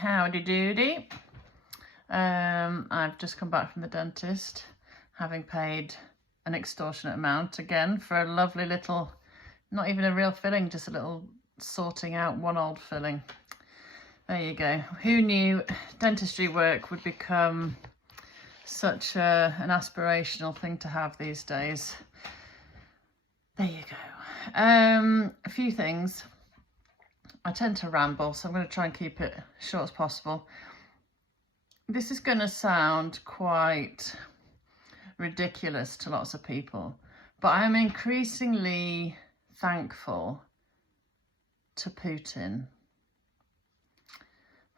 Howdy doody. I've just come back from the dentist, having paid an extortionate amount again for a lovely little, not even a real filling, just a little sorting out one old filling. There you go. Who knew dentistry work would become such an aspirational thing to have these days? There you go. A few things. I tend to ramble, so I'm going to try and keep it short as possible. This is going to sound quite ridiculous to lots of people, but I'm increasingly thankful to Putin,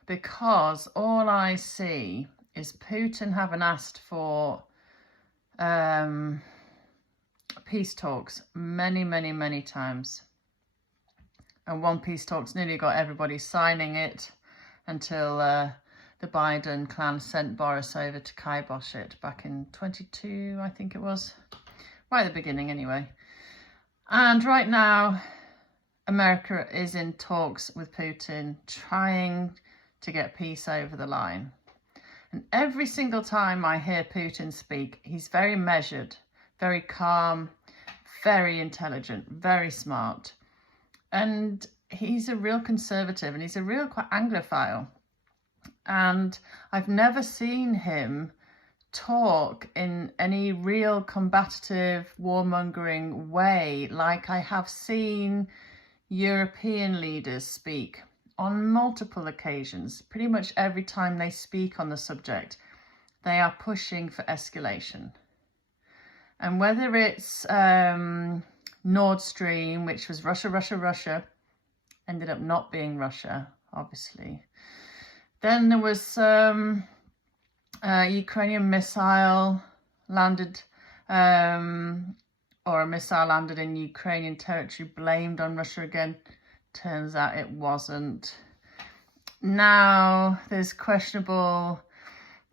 because all I see is Putin having asked for peace talks many times. And one peace talks nearly got everybody signing it until the Biden clan sent Boris over to kibosh it back in 22, I think it was. Right at the beginning anyway. And right now, America is in talks with Putin, trying to get peace over the line. And every single time I hear Putin speak, he's very measured, very calm, very intelligent, very smart. And he's a real conservative, and he's a real quite Anglophile. And I've never seen him talk in any real combative, warmongering way like I have seen European leaders speak on multiple occasions. Pretty much every time they speak on the subject, they are pushing for escalation. And whether it's Nord Stream, which was Russia, ended up not being Russia, obviously. Then there was a Ukrainian missile landed, or a missile landed in Ukrainian territory, blamed on Russia again. Turns out it wasn't. Now there's questionable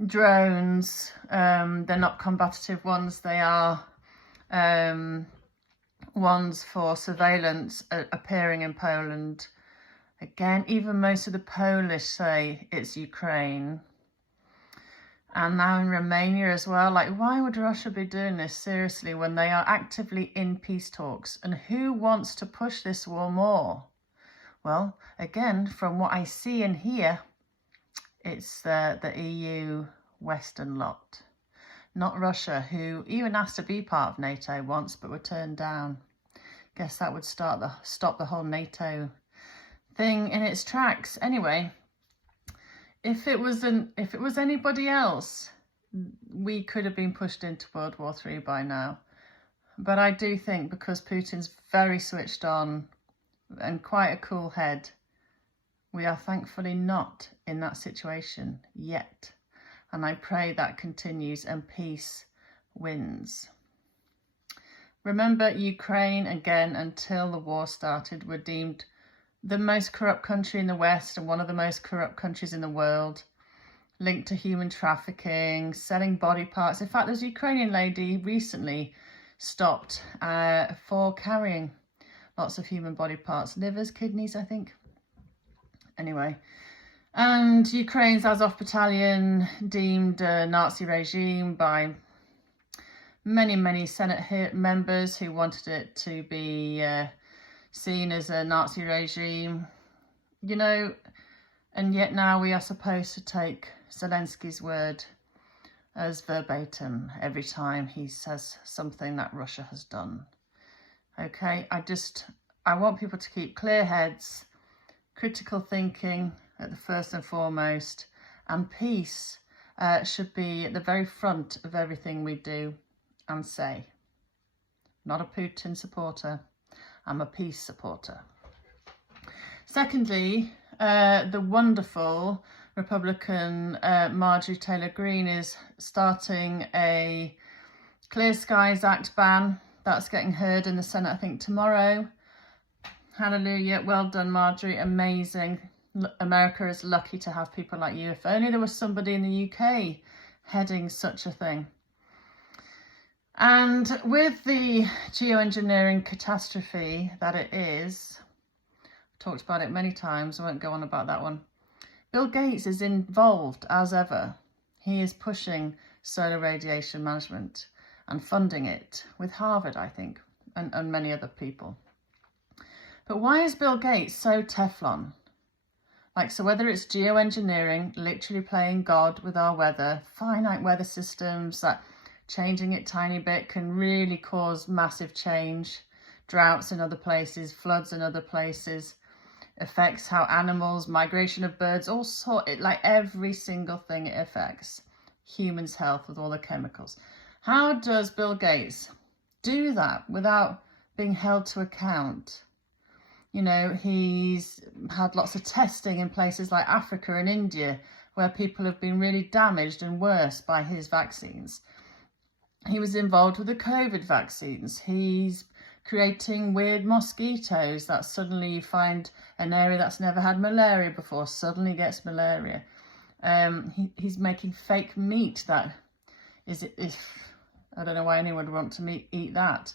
drones. They're not combative ones. They are ones for surveillance appearing in Poland. Again, even most of the Polish say it's Ukraine. And now in Romania as well. Like, why would Russia be doing this seriously when they are actively in peace talks? And who wants to push this war more? Well, again, from what I see and hear, it's the EU Western lot. Not Russia, who even asked to be part of NATO once, but were turned down. Guess that would stop the whole NATO thing in its tracks. Anyway, if it was anybody else, we could have been pushed into World War III by now. But I do think because Putin's very switched on and quite a cool head, we are thankfully not in that situation yet. And I pray that continues and peace wins. Remember, Ukraine, again, until the war started, were deemed the most corrupt country in the West and one of the most corrupt countries in the world, linked to human trafficking, selling body parts. In fact, there's a Ukrainian lady recently stopped for carrying lots of human body parts, livers, kidneys, I think. Anyway. And Ukraine's Azov battalion deemed a Nazi regime by many Senate members who wanted it to be seen as a Nazi regime, you know, and yet now we are supposed to take Zelensky's word as verbatim every time he says something that Russia has done. Okay, I want people to keep clear heads, critical thinking at the first and foremost, and peace should be at the very front of everything we do and say. Not a Putin supporter, I'm a peace supporter. Secondly, the wonderful Republican Marjorie Taylor Greene is starting a Clear Skies Act ban. That's getting heard in the Senate, I think, tomorrow. Hallelujah. Well done, Marjorie. Amazing. America is lucky to have people like you. If only there was somebody in the UK heading such a thing. And with the geoengineering catastrophe that it is, I've talked about it many times, I won't go on about that one. Bill Gates is involved as ever. He is pushing solar radiation management and funding it with Harvard, I think, and many other people. But why is Bill Gates so Teflon? Like, so whether it's geoengineering, literally playing God with our weather, finite weather systems, that changing it tiny bit can really cause massive change, droughts in other places, floods in other places, affects how animals, migration of birds, all like every single thing it affects humans' health with all the chemicals. How does Bill Gates do that without being held to account? You know, he's had lots of testing in places like Africa and India where people have been really damaged and worse by his vaccines. He was involved with the COVID vaccines. He's creating weird mosquitoes that suddenly you find an area that's never had malaria before suddenly gets malaria. He's making fake meat that I don't know why anyone would want to eat that.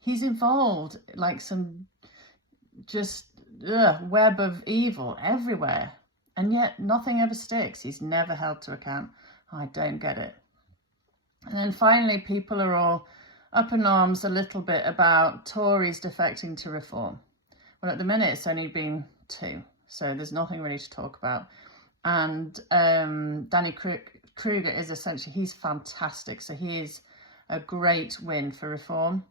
He's involved like some just web of evil everywhere, and yet nothing ever sticks. He's never held to account. I don't get it. And then finally, people are all up in arms a little bit about Tories defecting to reform. Well, at the minute, it's only been 2, so there's nothing really to talk about. And Danny Kruger is essentially, he's fantastic. So he is a great win for reform.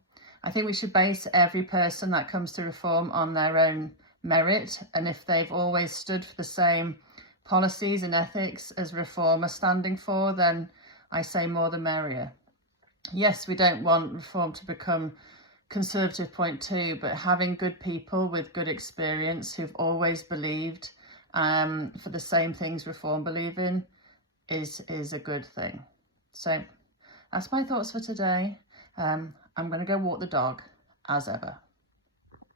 I think we should base every person that comes to reform on their own merit. And if they've always stood for the same policies and ethics as reform are standing for, then I say more the merrier. Yes, we don't want reform to become Conservative 0.2, but having good people with good experience who've always believed for the same things reform believe in is a good thing. So that's my thoughts for today. I'm going to go walk the dog as ever.